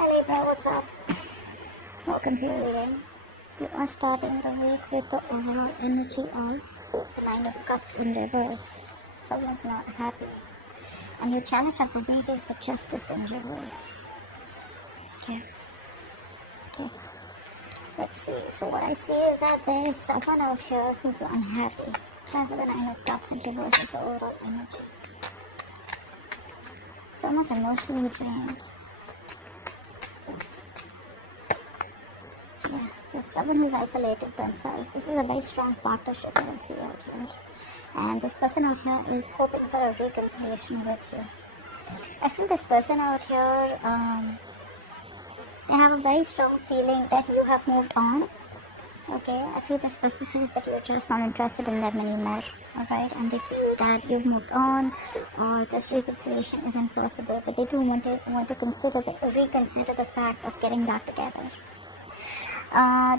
Hi Libra, what's up? Welcome to your reading. You are starting the week with the overall energy of the Nine of Cups in reverse. Someone's not happy. And your challenge of the week is the Justice in reverse. Okay. Let's see. So what I see is that there is someone out here who's unhappy. Try for the Nine of Cups in reverse is the overall energy. Someone's emotionally drained. Yeah, there's someone who's isolated themselves. This is a very strong partnership that I see out here. And this person out here is hoping for a reconciliation with you. I feel this person out here, they have a very strong feeling that you have moved on. Okay, I feel this person feels that you're just not interested in them anymore. Alright, and they feel that you've moved on or this reconciliation isn't possible, but they do want to reconsider the fact of getting back together.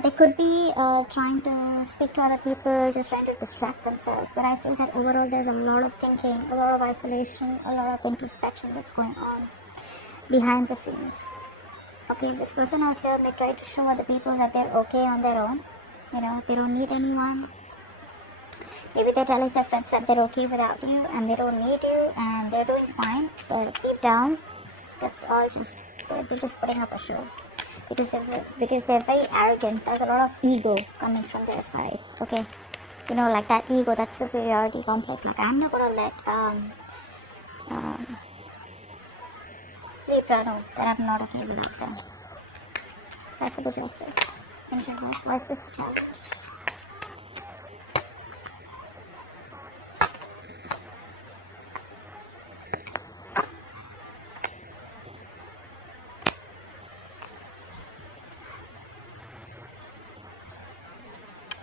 They could be trying to speak to other people, just trying to distract themselves. But I feel that overall there's a lot of thinking, a lot of isolation, a lot of introspection that's going on behind the scenes. Okay, this person out here may try to show other people that they're okay on their own. You know, they don't need anyone. Maybe they're telling their friends that they're okay without you and they don't need you and they're doing fine. But deep down, that's all just, they're just putting up a show. Because they're very arrogant. There's a lot of ego coming from their side. Okay, you know, like that ego, that superiority complex. Like, I'm not gonna let Libra know that I'm not okay without them. That's a good justice. Why is this challenge?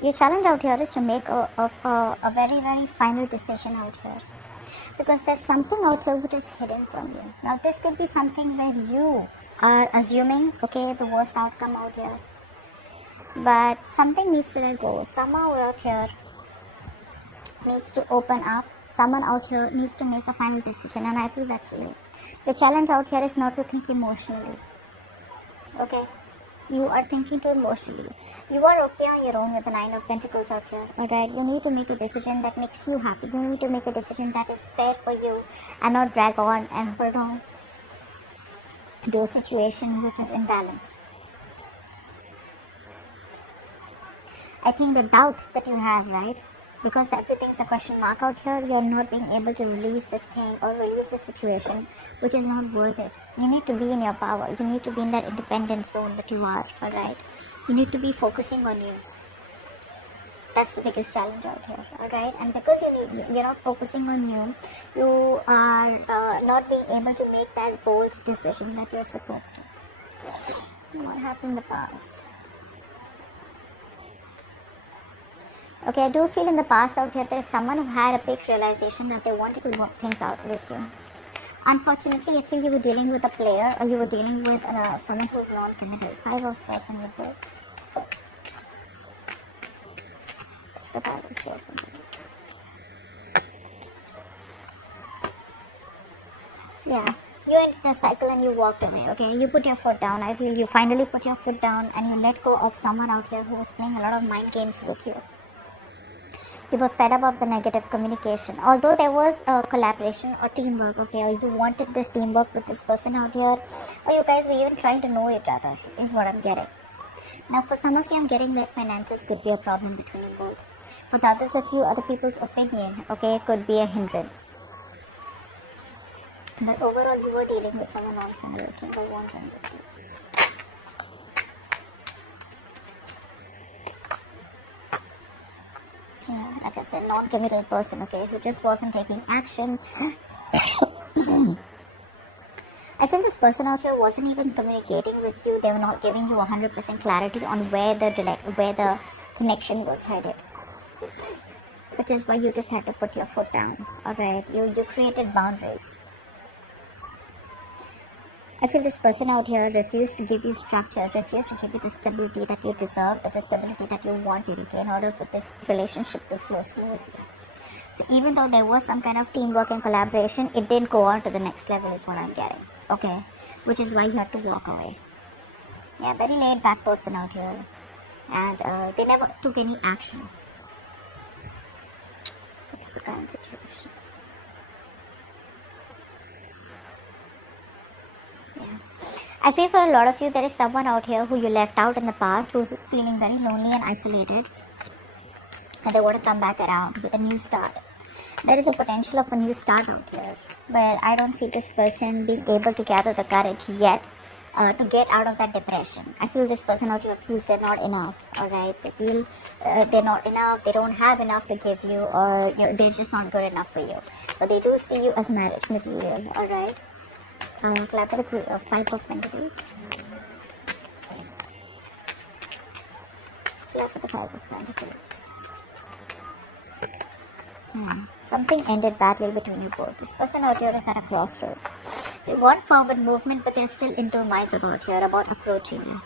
Your challenge out here is to make a very, very final decision out here. Because there's something out here which is hidden from you. Now, this could be something where you are assuming, okay, the worst outcome out here. But something needs to let go. Someone out here needs to open up. Someone out here needs to make a final decision. And I feel that's you. Your challenge out here is not to think emotionally. Okay? You are thinking too emotionally. You are okay on your own with the Nine of Pentacles out here. Alright, you need to make a decision that makes you happy. You need to make a decision that is fair for you and not drag on and hold on to a situation which is imbalanced. I think the doubt that you have, right? Because everything's a question mark out here, you're not being able to release this thing or release this situation, which is not worth it. You need to be in your power. You need to be in that independent zone that you are, alright? You need to be focusing on you. That's the biggest challenge out here, alright? And because you're not focusing on you, you are not being able to make that bold decision that you're supposed to. What happened in the past? Okay, I do feel in the past out here there's someone who had a big realization that they wanted to work things out with you. Unfortunately, I feel you were dealing with a player or you were dealing with someone who's non-committed. 5 of Swords in reverse. It's the 5 of Swords in reverse. Yeah, you entered a cycle and you walked away, okay? You put your foot down. I feel you finally put your foot down and you let go of someone out here who was playing a lot of mind games with you. You were fed up of the negative communication. Although there was a collaboration or teamwork, okay, or you wanted this teamwork with this person out here, or you guys were even trying to know each other, is what I'm getting. Now, for some of you, I'm getting that finances could be a problem between you both. For the others of you, other people's opinion, okay, could be a hindrance. But overall, you were dealing with someone non-committed. King of Wands and Reverse. Yeah, like I said, non-committal person, okay, who just wasn't taking action. I feel this person out here wasn't even communicating with you. They were not giving you 100% clarity on where the connection was headed. Which is why you just had to put your foot down. Alright, you created boundaries. I feel this person out here refused to give you structure, refused to give you the stability that you deserved, or the stability that you wanted, okay, in order for this relationship to flow smoothly. So even though there was some kind of teamwork and collaboration, it didn't go on to the next level is what I'm getting, okay, which is why you have to walk away. Yeah, very laid back person out here. And they never took any action. What's the current situation? Yeah. I feel for a lot of you, there is someone out here who you left out in the past, who's feeling very lonely and isolated. And they want to come back around with a new start. There is a potential of a new start out here. But I don't see this person being able to gather the courage yet to get out of that depression. I feel this person out here feels they're not enough, alright? They feel they're not enough, they don't have enough to give you, or they're just not good enough for you. But they do see you as marriage material, alright? Clap for the 5 of Pentacles. Clap for the 5 of Pentacles. Something ended badly between you both. This person out here is at a crossroads. They want forward movement, but they're still in two minds about approaching you.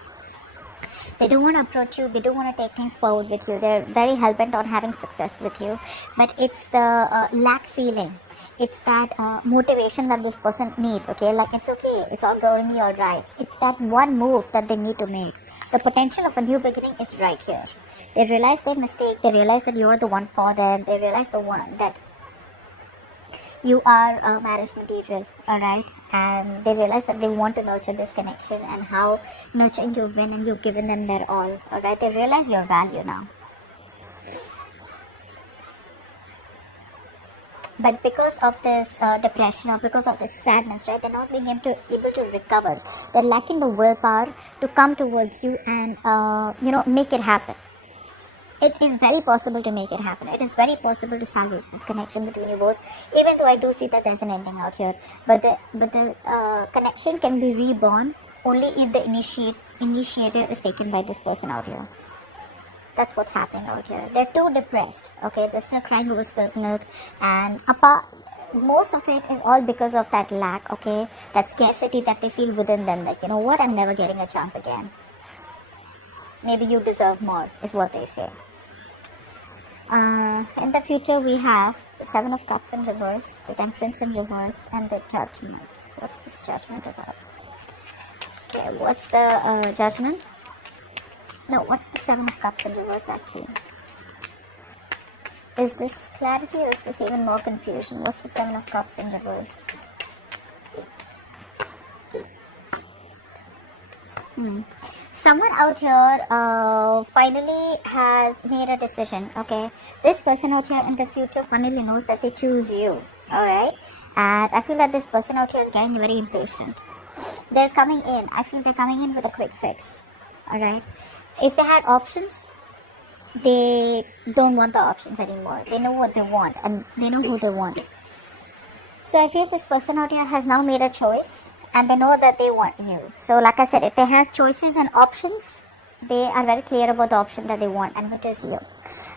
They don't want to approach you. They don't want to take things forward with you. They're very hell-bent on having success with you. But it's the lack feeling. It's that motivation that this person needs, okay? Like, it's okay. It's all going to be all right. It's that one move that they need to make. The potential of a new beginning is right here. They realize their mistake. They realize that you're the one for them. They realize that you are marriage material, alright? And they realize that they want to nurture this connection, and how nurturing you've been, and you've given them their all, alright? They realize your value now. But because of this depression, or because of this sadness, right, they're not being able to recover. They're lacking the willpower to come towards you and, make it happen. It is very possible to make it happen. It is very possible to salvage this connection between you both, even though I do see that there's an ending out here. But the connection can be reborn only if the initiative is taken by this person out here. That's what's happening out here. They're too depressed, okay? They're still crying over spilt milk, and most of it is all because of that lack, okay? That scarcity that they feel within them, that, you know what, I'm never getting a chance again. Maybe you deserve more, is what they say. In the future, we have the 7 of Cups in reverse, the Temperance in reverse, and the Judgment. What's this Judgment about? Okay, what's the Judgment? No, what's the 7 of Cups in reverse actually? Is this clarity, or is this even more confusion? What's the 7 of Cups in reverse? Someone out here finally has made a decision, okay? This person out here in the future finally knows that they choose you, alright? And I feel that this person out here is getting very impatient. They're coming in. I feel they're coming in with a quick fix, alright? If they had options, they don't want the options anymore. They know what they want, and they know who they want. So I feel this person out here has now made a choice, and they know that they want you. So like I said, if they have choices and options, they are very clear about the option that they want, and which is you.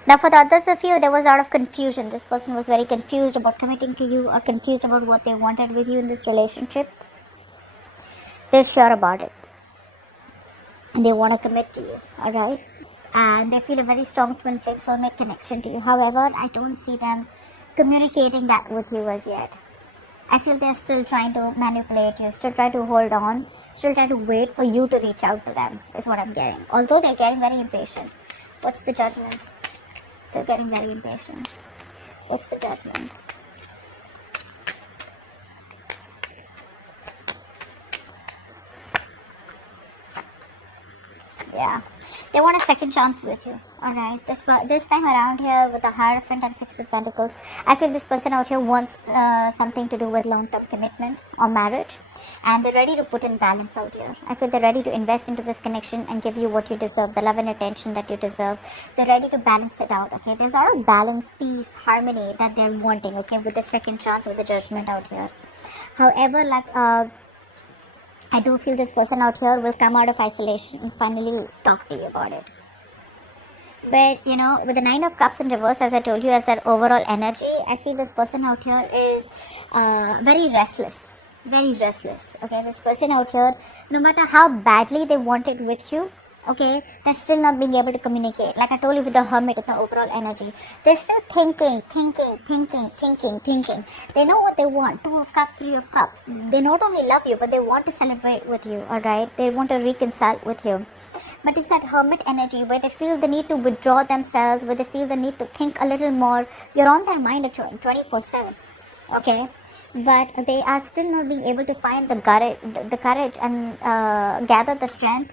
Now for the others of you, there was a lot of confusion. This person was very confused about committing to you, or confused about what they wanted with you in this relationship. They're sure about it, and they want to commit to you, alright? And they feel a very strong twin flame soulmate connection to you. However, I don't see them communicating that with you as yet. I feel they're still trying to manipulate you, still trying to hold on, still trying to wait for you to reach out to them, is what I'm getting. Although they're getting very impatient. What's the Judgment? They're getting very impatient. What's the Judgment? Yeah. They want a second chance with you, alright? This time around here with the Hierophant and 6 of Pentacles, I feel this person out here wants something to do with long-term commitment or marriage, and they're ready to put in balance out here. I feel they're ready to invest into this connection and give you what you deserve, the love and attention that you deserve. They're ready to balance it out, okay? There's a lot of balance, peace, harmony that they're wanting, okay, with the second chance, with the Judgment out here. However, like, I do feel this person out here will come out of isolation and finally talk to you about it. But, you know, with the 9 of Cups in reverse, as I told you, as that overall energy, I feel this person out here is very restless. Very restless. Okay, this person out here, no matter how badly they want it with you, Okay, they're still not being able to communicate. Like I told you with the hermit, with the overall energy, they're still thinking. They know what they want. 2 of cups, 3 of cups. They not only love you, but they want to celebrate with you. All right, they want to reconcile with you. But it's that hermit energy where they feel the need to withdraw themselves, where they feel the need to think a little more. You're on their mind 24/7. Okay, but they are still not being able to find the courage and gather the strength,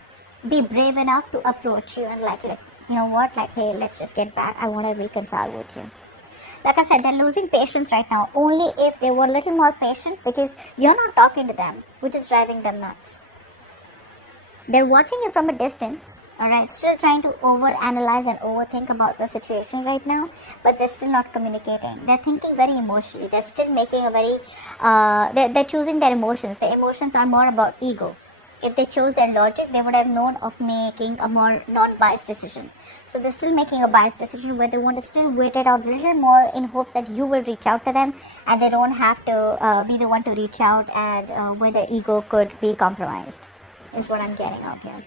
be brave enough to approach you and like you know what, like, hey, let's just get back. I want to reconcile with you. Like I said, they're losing patience right now. Only if they were a little more patient, because you're not talking to them, which is driving them nuts. They're watching you from a distance, alright, still trying to overanalyze and overthink about the situation right now, but they're still not communicating. They're thinking very emotionally. They're still making a very, they're choosing their emotions. Their emotions are more about ego. If they chose their logic, they would have known of making a more non-biased decision. So they're still making a biased decision where they want to still wait it out a little more in hopes that you will reach out to them and they don't have to be the one to reach out, and where their ego could be compromised, is what I'm getting out here.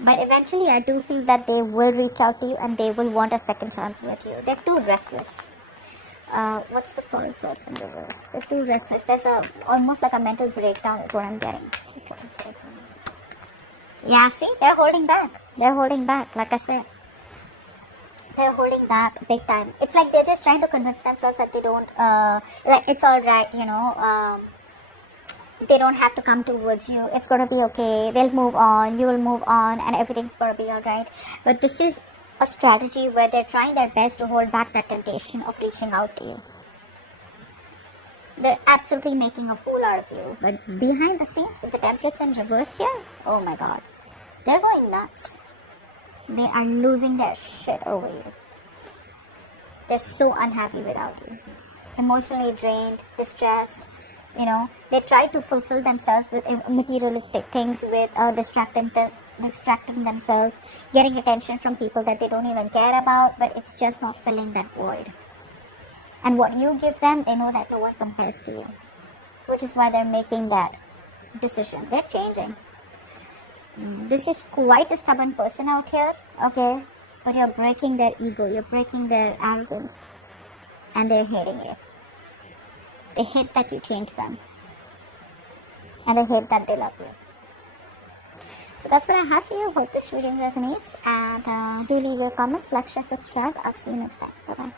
But eventually I do feel that they will reach out to you and they will want a second chance with you. They're too restless. What's the four of swords in reverse? They're too restless. There's almost like a mental breakdown is what I'm getting. Yeah, see, they're holding back. They're holding back, like I said. They're holding back big time. It's like they're just trying to convince themselves that they don't, like, it's alright, you know, they don't have to come towards you. It's going to be okay. They'll move on. You will move on and everything's going to be alright. But this is a strategy where they're trying their best to hold back that temptation of reaching out to you. They're absolutely making a fool out of you. But behind the scenes with the Temperance in reverse here, oh my god, they're going nuts. They are losing their shit over you. They're so unhappy without you. Emotionally drained, distressed. You know, they try to fulfill themselves with materialistic things, with distracting themselves, getting attention from people that they don't even care about, but it's just not filling that void. And what you give them, they know that no one compares to you, which is why they're making that decision. They're changing. This is quite a stubborn person out here, okay, but you're breaking their ego, you're breaking their arrogance, and they're hating it. They hate that you change them, and they hate that they love you. So that's what I have for you. Hope this video resonates, and do leave your comments, like, share, subscribe. I'll see you next time. Bye bye.